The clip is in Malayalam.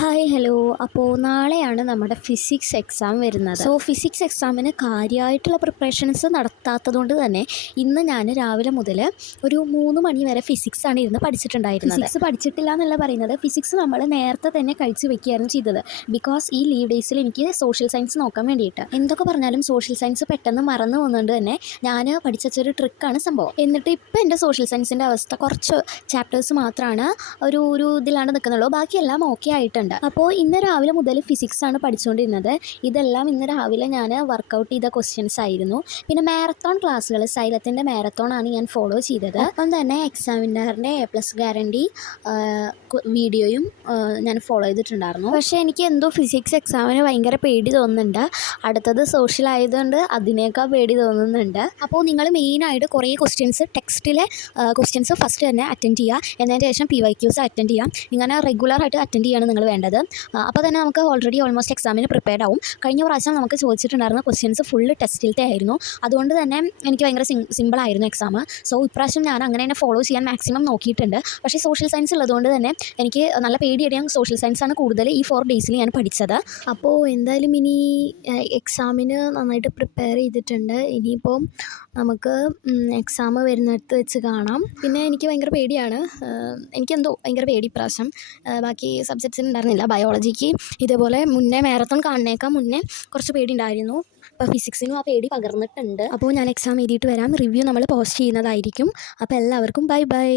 Hi hello. അപ്പോൾ നാളെയാണ് നമ്മുടെ ഫിസിക്സ് എക്സാം വരുന്നത്. സോ ഫിസിക്സ് എക്സാമിന് കാര്യമായിട്ടുള്ള പ്രിപ്പറേഷൻസ് നടത്താത്തതുകൊണ്ട് തന്നെ ഇന്ന് ഞാൻ രാവിലെ മുതൽ ഒരു 3 മണി വരെ ഫിസിക്സാണ് ഇരുന്ന് പഠിച്ചിട്ടുണ്ടായിരുന്നത്. ഫിസിക്സ് പഠിച്ചിട്ടില്ല എന്നല്ല പറയുന്നത്, ഫിസിക്സ് നമ്മൾ നേരത്തെ തന്നെ കഴിച്ച് വെക്കുകയായിരുന്നു ചെയ്തത്. ബിക്കോസ് ഈ ലീവ് ഡേയ്സിൽ എനിക്ക് സോഷ്യൽ സയൻസ് നോക്കാൻ വേണ്ടിയിട്ട് എന്തൊക്കെ പറഞ്ഞാലും സോഷ്യൽ സയൻസ് പെട്ടെന്ന് മറന്നു പോകുന്നതുകൊണ്ട് തന്നെ ഞാൻ പഠിച്ചൊരു ട്രിക്കാണ് സംഭവം. എന്നിട്ട് ഇപ്പോൾ എൻ്റെ സോഷ്യൽ സയൻസിൻ്റെ അവസ്ഥ കുറച്ച് ചാപ്റ്റേഴ്സ് മാത്രമാണ് ഒരു ഇതിലാണ് നിൽക്കുന്നുള്ളൂ, ബാക്കിയെല്ലാം ഓക്കെ ആയിട്ടുണ്ട്. അപ്പോൾ ഇന്ന് രാവിലെ മുതൽ ഫിസിക്സാണ് പഠിച്ചുകൊണ്ടിരുന്നത്. ഇതെല്ലാം ഇന്ന് രാവിലെ ഞാൻ വർക്കൗട്ട് ചെയ്ത ക്വസ്റ്റ്യൻസ് ആയിരുന്നു. പിന്നെ മാരത്തോൺ ക്ലാസ്സുകൾ, സൈലത്തിൻ്റെ മാരത്തോണാണ് ഞാൻ ഫോളോ ചെയ്തത്. അപ്പം തന്നെ എക്സാമിനറിൻ്റെ A+ ഗ്യാരണ്ടി വീഡിയോയും ഞാൻ ഫോളോ ചെയ്തിട്ടുണ്ടായിരുന്നു. പക്ഷേ എനിക്ക് എന്തോ ഫിസിക്സ് എക്സാമിന് ഭയങ്കര പേടി തോന്നുന്നുണ്ട്. അടുത്തത് സോഷ്യൽ ആയതുകൊണ്ട് അതിനേക്കാൾ പേടി തോന്നുന്നുണ്ട്. അപ്പോൾ നിങ്ങൾ മെയിനായിട്ട് കുറേ ക്വസ്റ്റ്യൻസ്, ടെക്സ്റ്റിലെ ക്വസ്റ്റ്യൻസ് ഫസ്റ്റ് തന്നെ അറ്റൻഡ് ചെയ്യുക. എന്നതിന് ശേഷം PYQs അറ്റൻഡ് ചെയ്യാം. ഇങ്ങനെ റെഗുലറായിട്ട് അറ്റൻഡ് ചെയ്യാണ് നിങ്ങൾ വേണ്ടത്. അപ്പോൾ തന്നെ നമുക്ക് ഓൾറെഡി ഓൾമോസ്റ്റ് എക്സാമിന് പ്രിപ്പയർഡ് ആവും. കഴിഞ്ഞ പ്രാവശ്യം നമുക്ക് ചോദിച്ചിട്ടുണ്ടായിരുന്ന ക്വസ്റ്റ്യൻസ് ഫുള്ള് ടെസ്റ്റിലത്തെ ആയിരുന്നു. അതുകൊണ്ട് തന്നെ എനിക്ക് ഭയങ്കര സിമ്പിളായിരുന്നു എക്സാം. സോ ഇപ്രാവശ്യം ഞാൻ അങ്ങനെ തന്നെ ഫോളോ ചെയ്യാൻ മാക്സിമം നോക്കിയിട്ടുണ്ട്. പക്ഷേ സോഷ്യൽ സയൻസ് ഉള്ളതുകൊണ്ട് തന്നെ എനിക്ക് നല്ല പേടിയായിട്ട് ഞാൻ സോഷ്യൽ സയൻസാണ് കൂടുതൽ ഈ 4 ഡേയ്സിൽ ഞാൻ പഠിച്ചത്. അപ്പോൾ എന്തായാലും ഇനി എക്സാമിന് നന്നായിട്ട് പ്രിപ്പയർ ചെയ്തിട്ടുണ്ട്. ഇനിയിപ്പോൾ നമുക്ക് എക്സാം വരുന്നിടത്ത് വെച്ച് കാണാം. പിന്നെ എനിക്ക് ഭയങ്കര പേടിയാണ്, എനിക്കെന്തോ ഭയങ്കര പേടി ഇപ്രാവശ്യം. ബാക്കി സബ്ജക്ട്സിന് ഉണ്ടായിരുന്നില്ല. ബയോളജിക്ക് ഇതേപോലെ മുന്നേ മാരത്തോൺ കാണുന്നേക്കാൾ മുന്നേ കുറച്ച് പേടി ഉണ്ടായിരുന്നു. അപ്പോൾ ഫിസിക്സിനും ആ പേടി പകർന്നിട്ടുണ്ട്. അപ്പോൾ ഞാൻ എക്സാം എഴുതിയിട്ട് വരാം. റിവ്യൂ നമ്മൾ പോസ്റ്റ് ചെയ്യുന്നതായിരിക്കും. അപ്പോൾ എല്ലാവർക്കും ബൈ ബൈ.